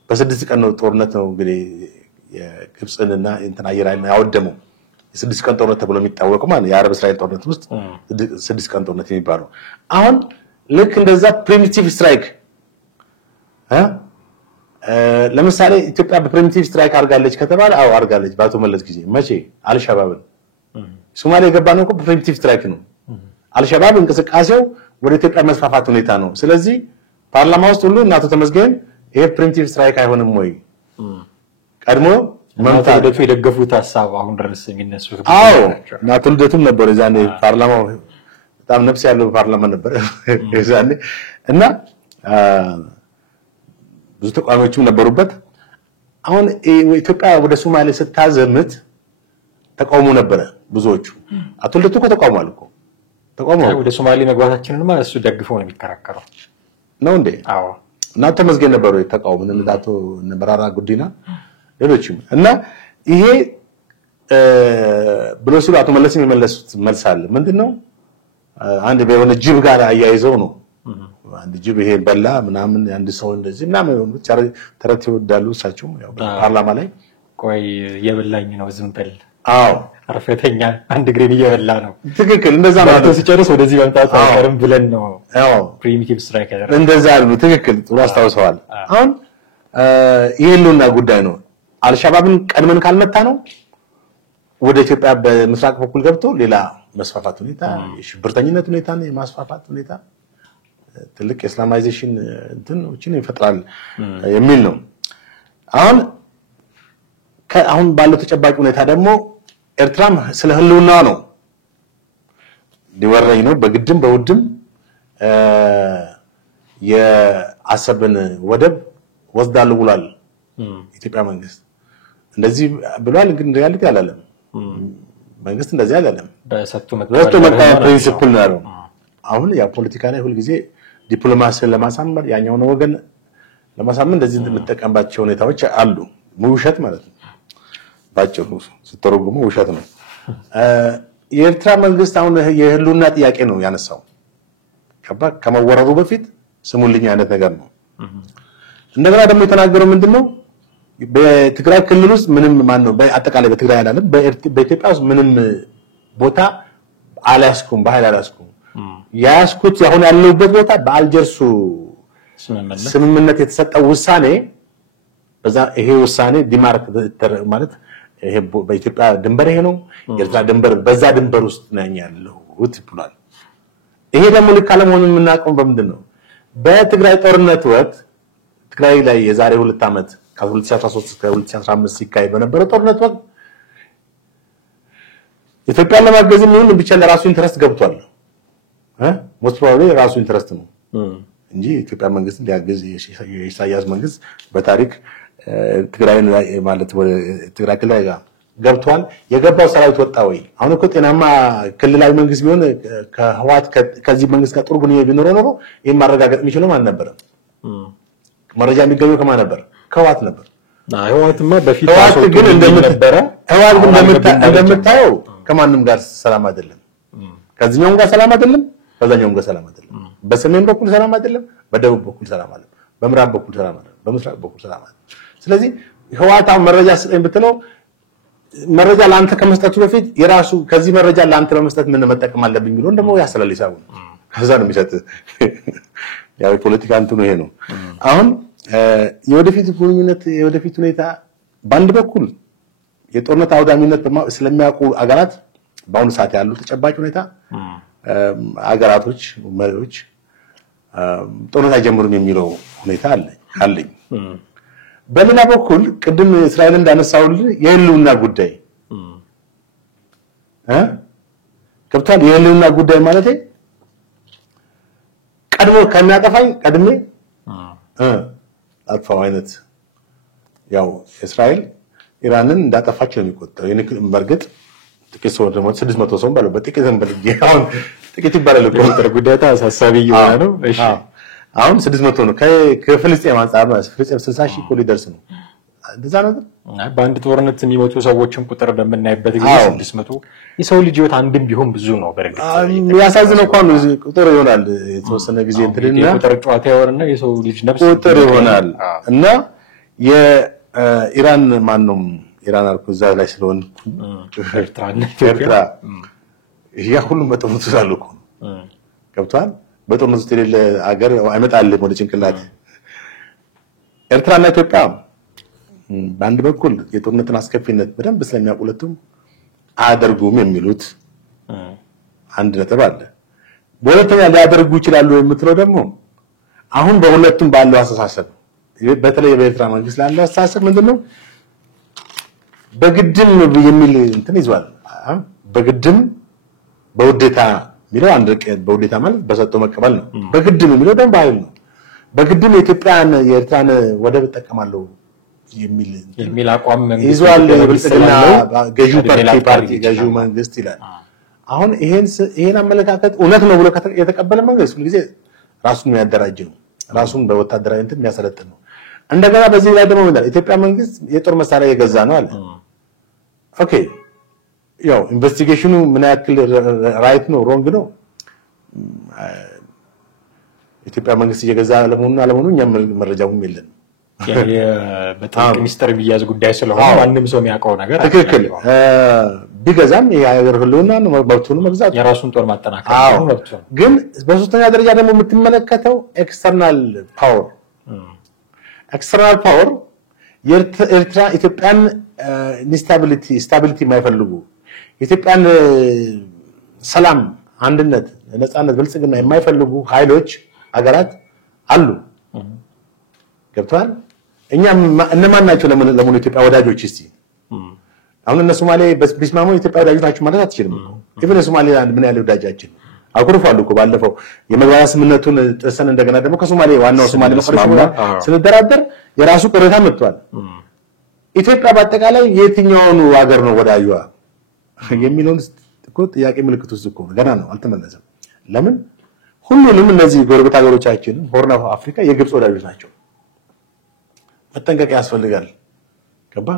በ6 ቀን ነው ጦርነት ነው እንግዲህ የግብጽንና እንትና ኢራንን ያወደመው የ6 ቀን ጦርነት ተብሎ የሚታወቀው ማለት የአረብ እስራኤል ጦርነት ውስጥ 6 ቀን ጦርነት የሚባለው አሁን ልክ እንደዛ ፕሪሚቲቭ ስትራይክ ለምሳሌ ኢትዮጵያ በፕሪሚቲቭ ስትራይክ አርጋለች ከተባለ አው አርጋለች ባቶ መለስ ጊዜ መቼ አልሸባብን ሶማሊያ የገባነው እኮ በፕሪሚቲቭ ስትራይክ ነው። አልሸባብ እንቅስቃሴው ወደ ኢትዮጵያ መስፋፋት ሁኔታ ነው። ስለዚህ ፓርላማ ውስጥ ሁሉ እናቶ ተመስገን ይሄ ፕሪሚቲቭ ስትራይክ አይሆንም ወይ ቀድሞ መምታደቱ የደገፉት ሐሳብ አሁን ድረስ የሚነሱ አዎ እናቶ ልደቱም ነበር እዛኔ ፓርላማው በጣም ነፍስ ያለው ፓርላማ ነበር እዛኔ እና ብዙ ተቋሞችም ነበሩበት። አሁን ኢትዮጵያ ወደ ሶማሊያ ስታዘምት ተቃውሞ ነበረ ብዙዎቹ አቶ ልደቱ ተቃውሟል እኮ ተቃውሞ ወደ ሶማሊያ መግባታችንን ማለት እሱ ደግፈው ነው የሚከራከረው ነው እንዴ? አዎ እናንተ መስገን ነበሩ የተቃውሞ እንደታቶ ነብራራ ጉዲና ሌሎችም እና ይሄ ብሎ ሲሉ አቶ መለስም የመለሱት መልስ አለ ምንድነው አንድ በሆነ ጅብ ጋር አያይዘው ነው አንድ ጅብ ይሄ በላ ምናምን አንድ ሰው እንደዚህ ምናምን ተረት ይወዳሉ እሳቸው ያው ፓርላማ ላይ ቆይ የበላኝ ነው ዝም በል አዎ አርፈተኛ አንድ ግሬን እየበላ ነው ትክክል እንደዛ ማለት ነው ሲጨርስ ወደዚህ መምጣት አይቀርም ብለን ነው አዎ ፕሪሚቲቭ ስትራይክ ያደረገው እንደዛ ነው ትክክል ጥሩ አስተዋውሰዋል። አሁን ይሄሉና ጉዳይ ነው አልሸባብን ቀድመን ካልመታ ነው ወደ ኢትዮጵያ በምስራቅ በኩል ገብቶ ሌላ መስፋፋት ሁኔታ የሽብርተኝነት ሁኔታ ነው የማስፋፋት ሁኔታ ትልቅ ኢስላማይዜሽን እንትኖችን ይፈጥራል የሚል ነው። አሁን ባለው ተጨባጭ ሁኔታ ደግሞ ኤርትራም ስለ ህልውና ነው ሊወረኝ ነው በግድም በውድም የአሰብን ወደብ ወስዳለሁ ብሏል ኢትዮጵያ መንግስት እንደዚህ ብሏል። ግን ሪያሊቲ አላለም መንግስት እንደዚህ አላለም። በሰጡ መጣ ፕሪንሲፕል ነው አሁን ያ ፖለቲካ ላይ ሁሉ ጊዜ ዲፕሎማሲን ለማሳመር ያኛውን ወገን ለማሳመን እንደዚህ የምትጠቀምባቸው ሁኔታዎች አሉ። ውሸት ማለት ነው። ባጭሩ ስትተረጉሙ ውሸት ነው። የኤርትራ መንግስት አሁን የህልውና ጥያቄ ነው ያነሳው። ከመወረሩ በፊት ስሙልኝ አይነት ነገር ነው። እንደገና ደግሞ የተናገረው ምንድነው? በትግራይ ክልል ውስጥ ምንም በአጠቃላይ በትግራይ አይደለም በኢትዮጵያ ውስጥ ምንም ቦታ አላስኩም ባህል አላስኩም ያስኩት አሁን ያለውበት ቦታ በአልጀርሱ ስምምነት የተሰጠው ውሳኔ በዛ ይሄ ውሳኔ ዲማርክ ማለት ይሄ በኢትዮጵያ ድንበር ይሄ ነው የኤርትራ ድንበር በዛ ድንበር ውስጥ ነኝ ያለው ብሏል። ይሄ ደግሞ ልክ አለመሆኑን የምናውቀው በምንድን ነው? በትግራይ ጦርነት ወቅት ትግራይ ላይ የዛሬ 2 ዓመት ከ2013 እስከ 2015 ሲካሄድ በነበረው ጦርነት ወቅት ኢትዮጵያን ለማገዝ የሚሆን ብቻ ለራሱ ኢንተረስት ገብቷል። ሞስት ፕሮባብሊ የራሱ ኢንተረስት ነው እንጂ ኢትዮጵያ መንግስት ሊያገዝ የኢሳያስ መንግስት በታሪክ ትግራይን ማለት ትግራይ ክልል ላይ ገብቷል። የገባው ሰራዊት ወጣ ወይ? አሁን እኮ ጤናማ ክልላዊ መንግስት ቢሆን ከህዋት ከዚህ መንግስት ጋር ጥሩ ግንኙነት ቢኖረው ኖሮ ይሄን ማረጋገጥ የሚችለው ማን ነበር? መረጃ የሚገኘው ከማን ነበር? ከህዋት ነበር። ህዋትማ በፊት ግን እንደምታየው ከማንም ጋር ሰላም አይደለም። ከዚህኛውም ጋር ሰላም አይደለም፣ ከዛኛውም ጋር ሰላም አይደለም። በሰሜን በኩል ሰላም አይደለም፣ በደቡብ በኩል ሰላም አይደለም፣ በምዕራብ በኩል ሰላም አይደለም፣ በምስራቅ በኩል ሰላም አይደለም። ስለዚህ ህዋታው መረጃ ስጠኝ ብትለው መረጃ ለአንተ ከመስጠቱ በፊት የራሱ ከዚህ መረጃ ለአንተ በመስጠት ምን መጠቀም አለብኝ ብሎ እንደሞ ያሰላል ይሳቡ ከዛ ነው የሚሰጥ። ያው ፖለቲካ እንትኑ ይሄ ነው። አሁን የወደፊት ግንኙነት የወደፊት ሁኔታ በአንድ በኩል የጦርነት አውዳሚነት ስለሚያውቁ አገራት በአሁኑ ሰዓት ያሉ ተጨባጭ ሁኔታ አገራቶች መሪዎች ጦርነት አይጀምሩም የሚለው ሁኔታ አለኝ። በሌላ በኩል ቅድም እስራኤል እንዳነሳውልህ የህልውና ጉዳይ ከብታል የህልውና ጉዳይ ማለት ቀድሞ ከሚያጠፋኝ ቀድሜ አጥፋው አይነት ያው እስራኤል ኢራንን እንዳጠፋች ነው የሚቆጠረው። በርግጥ ጥቂት ሰው ደግሞ 600 ሰው ባለው በጥቂት ዘንበልጊያው ጥቂት ይባላል እኮ ጉዳይ ታሳሳቢ የሆነ ነው። እሺ አሁን 600 ነው ከፍልስጤም አንፃር ነው። ፍልስጤም 60 ሺህ እኮ ሊደርስ ነው። እንደዛ ነው። በአንድ ጦርነት የሚሞቱ ሰዎችን ቁጥር በምናይበት ጊዜ 600 የሰው ልጅ ህይወት አንድም ቢሆን ብዙ ነው። በርግጥ ያሳዝነው እንኳን ቁጥር ይሆናል የተወሰነ ጊዜ እንትልና ቁጥር ጨዋታ ይወርና የሰው ልጅ ነፍስ ቁጥር ይሆናል እና የኢራን ማንንም ኢራን አልኩ እዛ ላይ ስለሆነ ኤርትራ ይሄ ሁሉም በጦርነት ስላሉ እኮ ገብቷል። በጦርነት ውስጥ የሌለ አገር አይመጣልም ወደ ጭንቅላት። ኤርትራና ኢትዮጵያ በአንድ በኩል የጦርነትን አስከፊነት በደንብ ስለሚያውቁለቱም አያደርጉም የሚሉት አንድ ነጥብ አለ። በሁለተኛ ሊያደርጉ ይችላሉ የምትለው ደግሞ አሁን በሁለቱም ባለው አስተሳሰብ በተለይ በኤርትራ መንግስት ላለው አስተሳሰብ ምንድነው በግድም የሚል እንትን ይዟል። በግድም በውዴታ የሚለው አንድ በውዴታ ማለት በሰጠው መቀበል ነው። በግድም የሚለው ደግሞ ባይል ነው። በግድም የኢትዮጵያን የኤርትራን ወደብ ተጠቀማለሁ የሚል አቋም ይዟል። የብልጽግና ገዢው ፓርቲ ገዢው መንግስት ይላል። አሁን ይሄን አመለካከት እውነት ነው ብሎ የተቀበለ መንግስት ሁሉ ጊዜ ራሱን የሚያደራጅ ነው። ራሱን በወታደራዊ እንትን የሚያሰለጥን ነው። እንደገና በዚህ ላይ ደግሞ ማለት ኢትዮጵያ መንግስት የጦር መሳሪያ የገዛ ነው አለ። ኦኬ ያው ኢንቨስቲጌሽኑ ምን ያክል ራይት ነው ሮንግ ነው ኢትዮጵያ መንግስት እየገዛ አለመሆኑ እኛ መረጃውም የለም። በጣም ሚስጥር ቢያዝ ጉዳይ ስለሆነ ማንንም ሰው የሚያውቀው ነገር ትክክል ቢገዛም የሀገር ህልውና ነው መብቱን መግዛት የራሱን ጦር ማጠናከር ነው መብቱ። ግን በሶስተኛ ደረጃ ደግሞ የምትመለከተው ኤክስተርናል ፓወር የኤርትራ ኢትዮጵያን ስታቢሊቲ የማይፈልጉ ኢትዮጵያን ሰላም፣ አንድነት፣ ነፃነት፣ ብልጽግና የማይፈልጉ ኃይሎች አገራት አሉ። ገብቷል። እኛ እነማን ናቸው ለምን ኢትዮጵያ ወዳጆች? እስቲ አሁን እነ ሶማሌ በስማሙ ኢትዮጵያ ወዳጆች ናቸው ማለት አትችልም። ኢቭን ሶማሌላንድ ምን ያለ ወዳጃችን አኩርፋሉ እኮ ባለፈው የመግባቢያ ስምምነቱን ጥሰን እንደገና ደግሞ ከሶማሌ ዋናው ሶማሌ መቀረጽ ስለደራደር የራሱ ቅሬታ መጥቷል። ኢትዮጵያ በአጠቃላይ የትኛውን ሀገር ነው ወዳጇ የሚለውን እኮ ጥያቄ ምልክት ውስጥ እኮ ገና ነው አልተመለሰም። ለምን ሁሉንም እነዚህ ጎረቤት ሀገሮቻችን ሆርን ኦፍ አፍሪካ የግብጽ ወዳጆች ናቸው። መጠንቀቅ ያስፈልጋል። ገባ?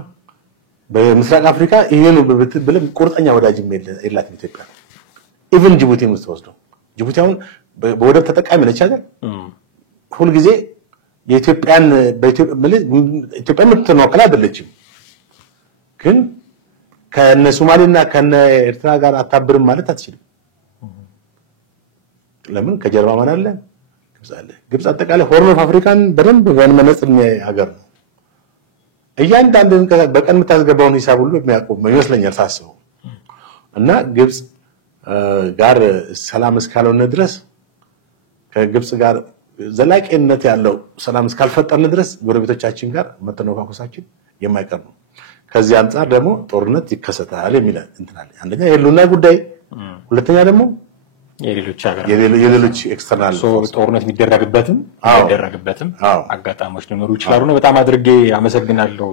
በምስራቅ አፍሪካ ይሄን ብለም ቁርጠኛ ወዳጅም የላትም ኢትዮጵያ። ኢቭን ጅቡቲን ወስደው ጅቡቲ አሁን በወደብ ተጠቃሚ ነች አይደል? ሁሉ ጊዜ የኢትዮጵያን ኢትዮጵያ የምትወክል አይደለችም። ግን ከነ ሶማሌና ከነ ኤርትራ ጋር አታብርም ማለት አትችልም። ለምን? ከጀርባ ማን አለ? ግብጽ አለ። ግብጽ አጠቃላይ ሆርን ኦፍ አፍሪካን በደንብ በመነጽር ሀገር ነው። እያንዳንዱን በቀን የምታስገባውን ሂሳብ ሁሉ የሚያቆም ይመስለኛል ሳስበው። እና ግብጽ ጋር ሰላም እስካልሆነ ድረስ ከግብጽ ጋር ዘላቂነት ያለው ሰላም እስካልፈጠርን ድረስ ጎረቤቶቻችን ጋር መተነካከሳችን የማይቀር ነው። ከዚህ አንፃር ደግሞ ጦርነት ይከሰታል የሚል እንትናል። አንደኛ የህልውና ጉዳይ፣ ሁለተኛ ደግሞ የሌሎች ኤክስተርናል ጦርነት የሚደረግበትም አይደረግበትም አጋጣሚዎች ሊኖሩ ይችላሉ ነው። በጣም አድርጌ አመሰግናለሁ።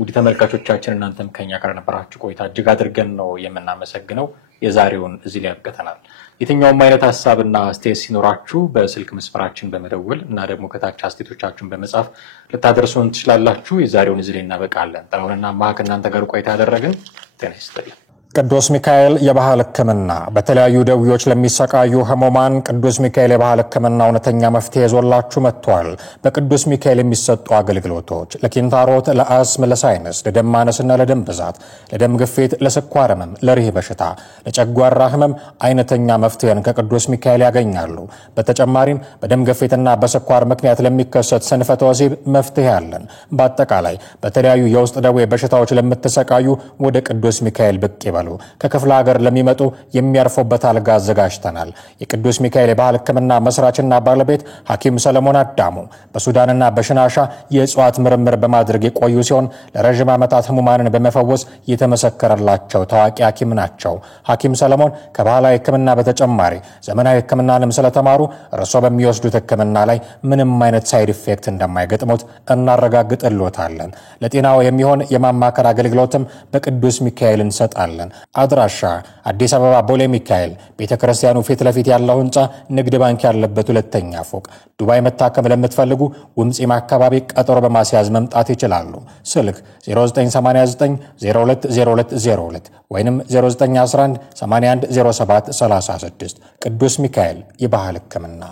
ውድ ተመልካቾቻችን እናንተም ከኛ ጋር ነበራችሁ ቆይታ እጅግ አድርገን ነው የምናመሰግነው። የዛሬውን እዚህ ላይ ያብቀተናል። የትኛውም አይነት ሐሳብና አስተያየት ሲኖራችሁ በስልክ መስመራችን በመደወል እና ደግሞ ከታች አስተያየቶቻችሁን በመጻፍ ልታደርሱን ትችላላችሁ። የዛሬውን እዚህ ላይ እናበቃለን። ጥላሁንና ማክ እናንተ ጋር ቆይታ ያደረግን ጤና ይስጥልኝ። ቅዱስ ሚካኤል የባህል ሕክምና በተለያዩ ደውዮች ለሚሰቃዩ ህሙማን ቅዱስ ሚካኤል የባህል ሕክምና እውነተኛ መፍትሄ ይዞላችሁ መጥቷል። በቅዱስ ሚካኤል የሚሰጡ አገልግሎቶች ለኪንታሮት፣ ለአስም፣ ለሳይነስ፣ ለደም ማነስና ለደም ብዛት፣ ለደም ግፊት፣ ለስኳር ህመም፣ ለሪህ በሽታ፣ ለጨጓራ ህመም አይነተኛ መፍትሄን ከቅዱስ ሚካኤል ያገኛሉ። በተጨማሪም በደም ግፊትና በስኳር ምክንያት ለሚከሰት ስንፈተ ወሲብ መፍትሄ አለን። በአጠቃላይ በተለያዩ የውስጥ ደዌ በሽታዎች ለምትሰቃዩ ወደ ቅዱስ ሚካኤል ብቅ ይበሉ። ከክፍለ ሀገር ለሚመጡ የሚያርፉበት አልጋ አዘጋጅተናል። የቅዱስ ሚካኤል የባህል ሕክምና መስራችና ባለቤት ሐኪም ሰለሞን አዳሙ በሱዳንና በሽናሻ የእጽዋት ምርምር በማድረግ የቆዩ ሲሆን ለረጅም ዓመታት ህሙማንን በመፈወስ የተመሰከረላቸው ታዋቂ ሐኪም ናቸው። ሐኪም ሰለሞን ከባህላዊ ሕክምና በተጨማሪ ዘመናዊ ሕክምናንም ስለተማሩ እርሶ በሚወስዱት ሕክምና ላይ ምንም አይነት ሳይድ ኢፌክት እንደማይገጥሙት እናረጋግጥልዎታለን። ለጤናው የሚሆን የማማከር አገልግሎትም በቅዱስ ሚካኤል እንሰጣለን። አድራሻ አዲስ አበባ ቦሌ ሚካኤል ቤተክርስቲያኑ ፊት ለፊት ያለው ህንጻ ንግድ ባንክ ያለበት ሁለተኛ ፎቅ። ዱባይ መታከም ለምትፈልጉ ውምጺም አካባቢ ቀጠሮ በማስያዝ መምጣት ይችላሉ። ስልክ 0989 020202 ወይንም 0911 810736 ቅዱስ ሚካኤል የባህል ሕክምና